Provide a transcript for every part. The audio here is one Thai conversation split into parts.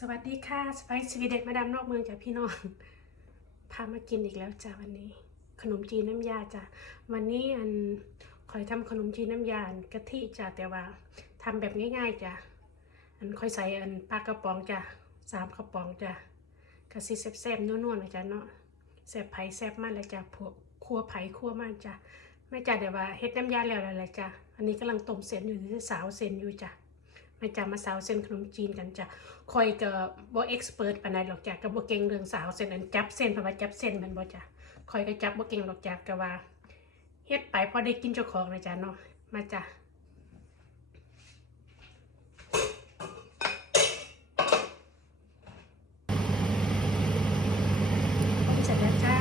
สวัสดีค่ะสไปซ์สวีเดนมาดามนอกเมืองจากพี่น้อง พามากินอีกแล้วจ้ะวันนี้ ขนมจีนน้ำยาจ้ะวันนี้อันคอยทำขนมจีนน้ำยาอันกะทิจ้ะแต่ว่าทำแบบง่าย ๆจ้ะอันคอยใส่อันปลากระป๋องจ้ะสามกระป๋องจ้ะกะสิแซ่บๆนัวๆนะจ้ะเนาะแซ่บไผ่แซ่บมากเลยจ้ะพวกครัวไผ่ครัวมากจ้ะไม่จ้ะเดี๋ยวว่าเฮ็ดน้ำยาแล้วอะไรจ้ะอันนี้กำลังต้มเส้นอยู่ที่สาวเส้นอยู่จ้ะ มาจามาสาวเส้นขนมจีนกันจ้ะคอยกับบ่เอ็กซ์เพรสปานใดหรอกจ้ะกับบ่เก่งเรื่องสาวเส้นอันจับเส้นเพราะว่าจับเส้นมันบ่จ้ะคอยก็จับบ่เก่งหรอกจ้ะก็ว่าเฮ็ดไปพอได้กินเจ้าของนะจ้ะเนาะมาจ้ะต้มเสร็จแล้วจ้า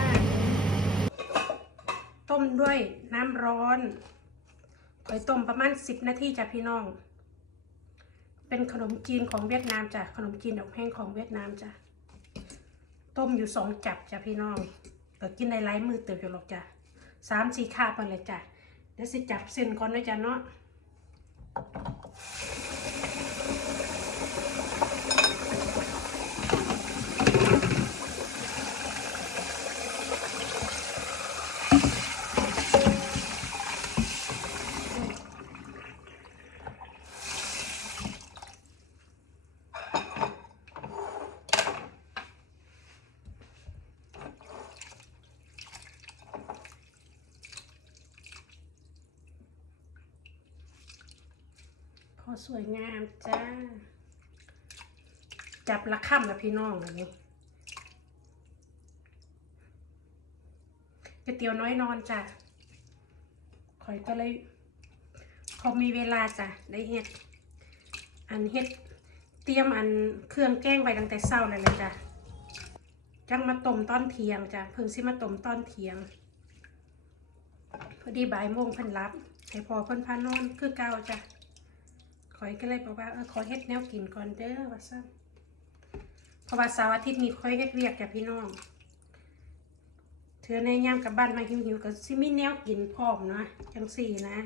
ต้มด้วยน้ำร้อนคอยต้มประมาณ10นาทีจ้ะพี่น้อง เป็นขนมจีนของเวียดนามจ้ะขนมจีนอบแห้งของเวียดนามจ้ะต้มอยู่สองจับจ้ะพี่น้องก็กินในไร้มือเติบอยู่หรอกจ้ะสามสี่คาบไปเลยจ้ะเดี๋ยวสิจับเส้นก่อนนะจ้ะเนาะ พอสวยงามจ้า จับละค่ำละพี่น้องอันนี้ก๋วยเตี๋ยวน้อยนอนจ้ะคอยก็เลยพอมีเวลาจ้ะได้เฮ็ด อันเฮ็ดเตรียมอันเครื่องแกงไว้ตั้งแต่เช้าเลยเลยจ้ะจังมาต้มตอนเทียงจ้ะเพิ่งสิมาต้มตอนเทียง พอดีบ่ายโมงเพิ่นรับให้พอเพิ่นพานอนคือเก่าจ้ะ อยก็เลยบอกว่าเออขอเฮ็ดแนวกินก่อนเด้อว่าซั่นเพราะว่าเสาร์อาทิตย์นี้ค่อยเฮ็ดเวียกกับพี่น้องเธอในยามกับบ้านมาหิวๆก็สิมีแนวกินพร้อมเนาะจังสี่นะ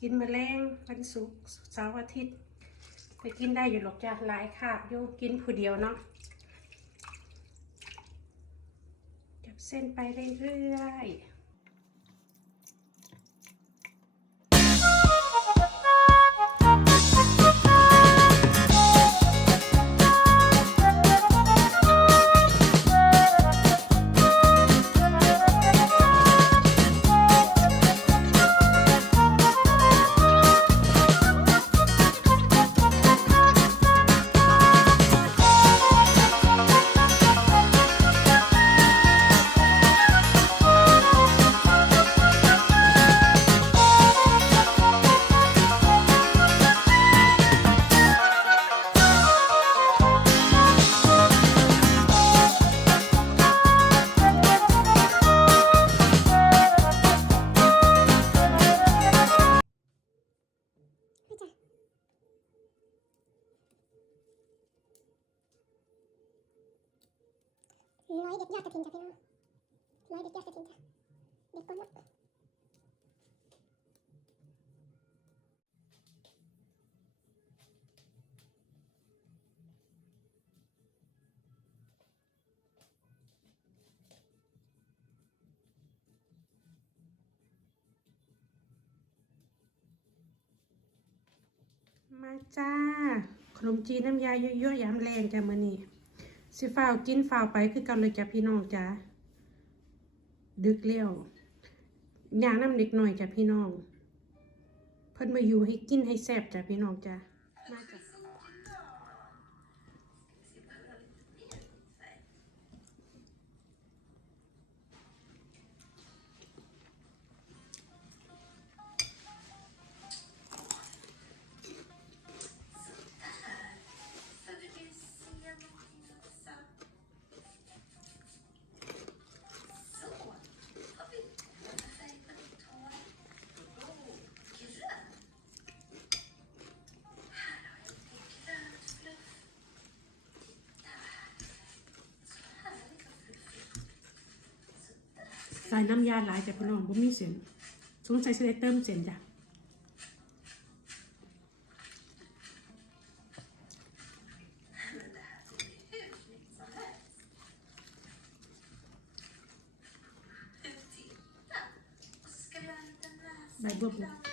กินแมลงวันศุกร์เสาร์อาทิตย์ไปกินได้อยู่หรอกจ้ะหลายคาบอยู่กินผู้เดียวเนาะจับเส้นไปเรื่อยๆ ร้อยเด็ดยอดกระถินจ้ะพี่น้องร้อยเด็ดยอดกระถินจ้ะเด็ดก้นมดมาจ้า ขนมจีนน้ำยาเยอะๆยำแรงจ้ะมื้อนี้ สิฟ้าวกินฟ้าวไปคือกันเลยจ้ะพี่น้องจ้ะดึกเลี้ยวย่างน้ำเด็กหน่อยจ้ะพี่น้อง เพิ่นมาอยู่ให้กินให้แซ่บจ้ะพี่น้องจ้ะ ใส่น้ำยาหลายแต่พี่น้องบ่มีเส้นสงสัยสิได้เติมเส้นจ้ะใบบัวบก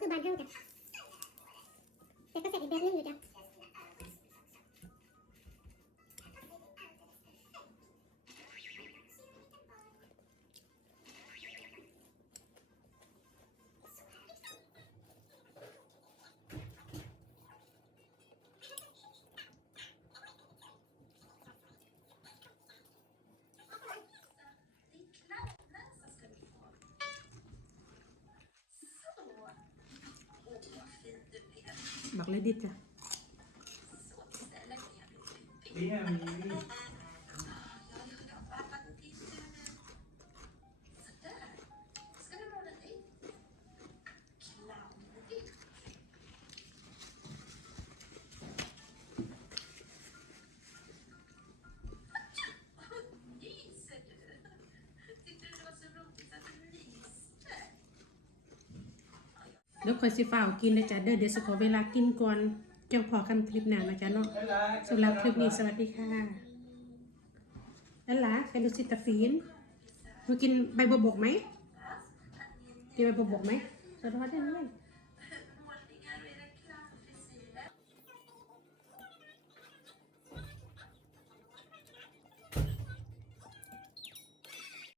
มันหอมก็คื blev. บัก ดี๋ยวคอยสิฝ้าวกินนะจ๊ะเด้อเดี๋ยวสุขอเวลากินก่อนเจ้าพอกันคลิปหน้านะจ๊ะเนาะสำหรับคลิปนี้สวัสดีค่ะนั่นล่ะเปดูซิตาฟีนมากินใบบัวบกไหมกินใบบัวบกไหมสวัสดีค่ะ